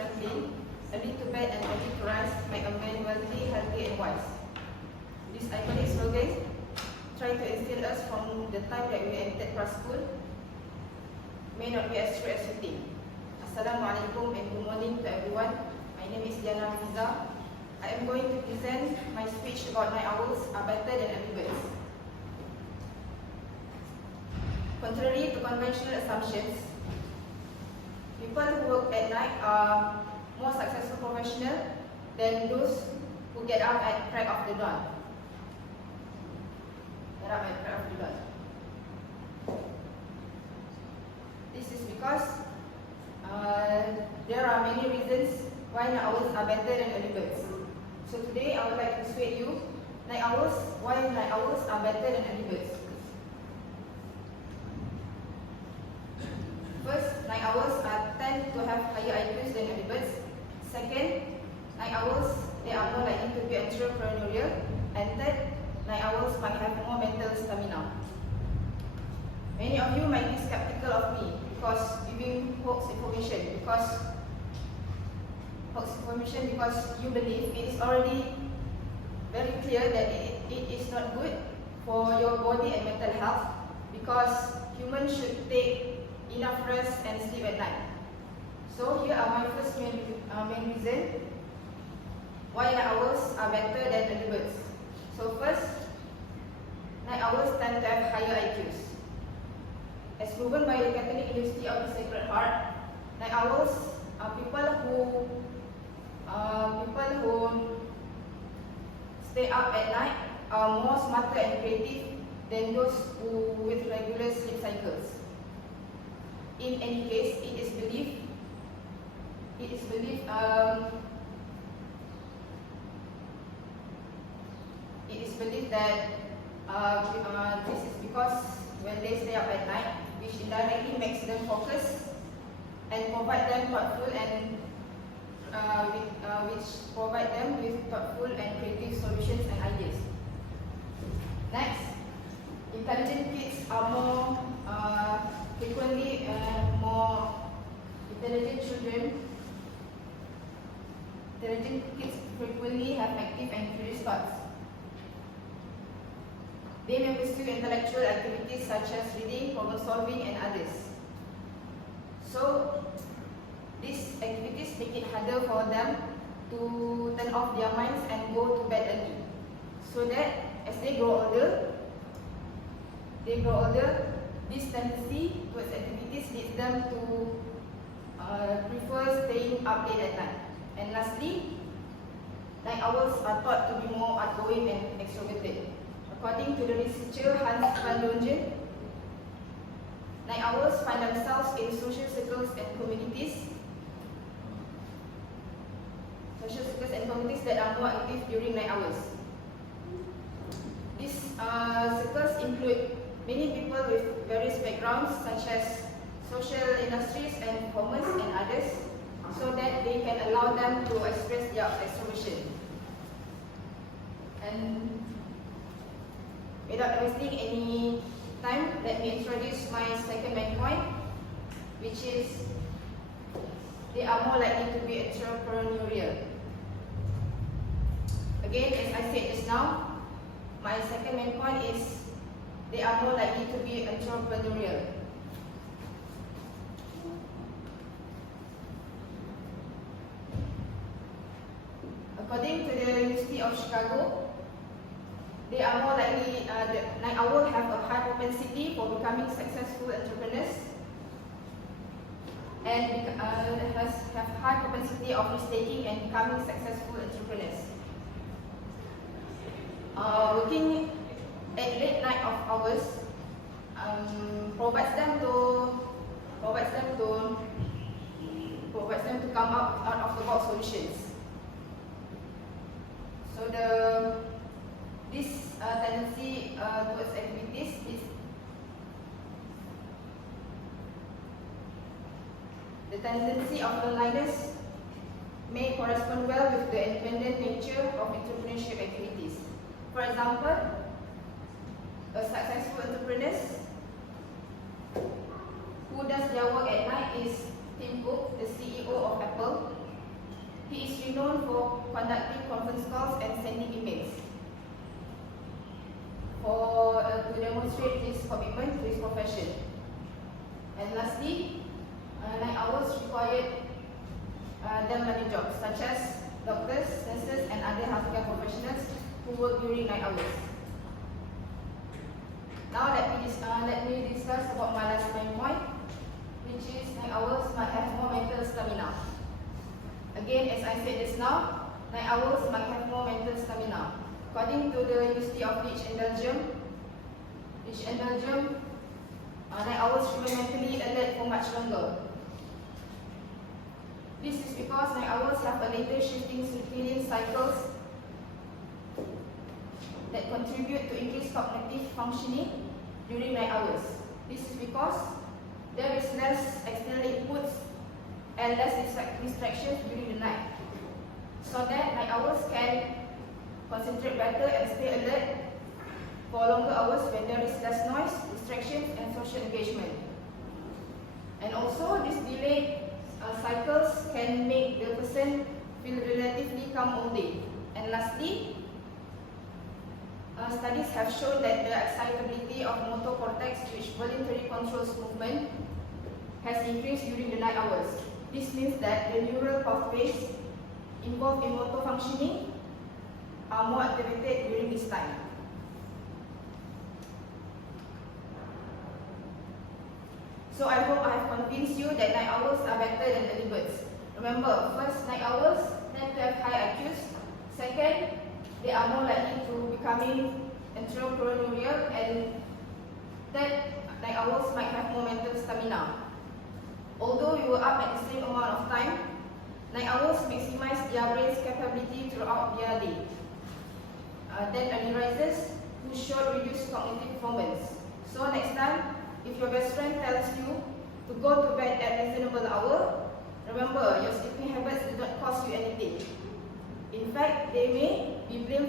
Franklin, early to bed and early to rise make a man wealthy, healthy and wise. This iconic slogan try to instill us from the time that we entered class school may not be as true as we think. Assalamualaikum and good morning to everyone. My name is HAFEEZA. I am going to present my speech about night owls are better than early birds. Contrary to conventional assumptions, people who work at night are more successful professionals than those who get up at crack of the dawn. This is because there are many reasons why night owls are better than early birds. So today I would like to persuade you why night owls are better than early birds. First, night owls tend to have higher IQs than early birds. Second, night owls they are more likely to be entrepreneurial. And third, night owls might have more mental stamina. Many of you might be skeptical of me because giving hoax information because you believe it is already very clear that it is not good for your body and mental health because humans should take enough rest and sleep at night. So here are my first main reason why night owls are better than early birds. So first, night owls tend to have higher IQs. As proven by the Catholic University of the Sacred Heart, night owls are people who stay up at night are more smarter and creative than those who with regular sleep cycles. In any case, it is believed that this is because when they stay up at night, which indirectly makes them focus and provide them thoughtful and creative solutions and ideas. Next, intelligent kids are more frequently more intelligent kids frequently have active and curious thoughts. They may pursue intellectual activities such as reading, problem solving, and others. So, these activities make it harder for them to turn off their minds and go to bed early. So that as they grow older, this tendency towards activities leads them to prefer staying up late at night. And lastly, night owls are thought to be more outgoing and extroverted. According to the researcher Hans van Dongen, night owls find themselves in social circles and communities that are more active during night hours. These circles include many people with various backgrounds such as social industries and performers and others, so that they can allow them to express their extroversion. And without wasting any time, let me introduce my second main point, which is they are more likely to be entrepreneurial. Again, as I said just now, my second main point is they are more likely to be entrepreneurial. According to the University of Chicago, they are more likely, the night owl have a high propensity for becoming successful entrepreneurs and have high propensity of risk-taking and becoming successful entrepreneurs. Working at late night of hours provides them to come up out of the box solutions. So this tendency towards activities is the tendency of loneliness may correspond well with the independent nature of entrepreneurship activities. For example, a successful entrepreneur who does their work at night is Tim Cook, the CEO of Apple. known for conducting conference calls and sending emails to demonstrate his commitment to his profession. And lastly, night owls required them many jobs, such as doctors, nurses, and other healthcare professionals who work during night hours. Now let me discuss about my last main point, which is night owls might have more mental stamina. Again, as I said just now, night owls might have more mental stamina. According to the University of Leeds in Belgium, night owls remain mentally alert for much longer. This is because night owls have a later shifting circadian cycles that contribute to increased cognitive functioning during night hours. This is because there is less external inputs and less distractions during the night, so that night owls can concentrate better and stay alert for longer hours when there is less noise, distractions, and social engagement. And also, these delayed cycles can make the person feel relatively calm all day. And lastly, studies have shown that the excitability of motor cortex, which voluntarily controls movement, has increased during the night hours. This means that the neural pathways involved in motor functioning are more activated during this time. So I hope I have convinced you that night owls are better than early birds. Remember, first, night owls tend to have high IQs. Second, they are more likely to becoming entrepreneurial. And third, night owls might have more mental stamina. Although you were up at the same amount of time, night owls maximize their brain's capability throughout their day. Then early risers who show reduced cognitive performance. So next time, if your best friend tells you to go to bed at a reasonable hour, remember your sleeping habits do not cost you anything. In fact, they may be blamed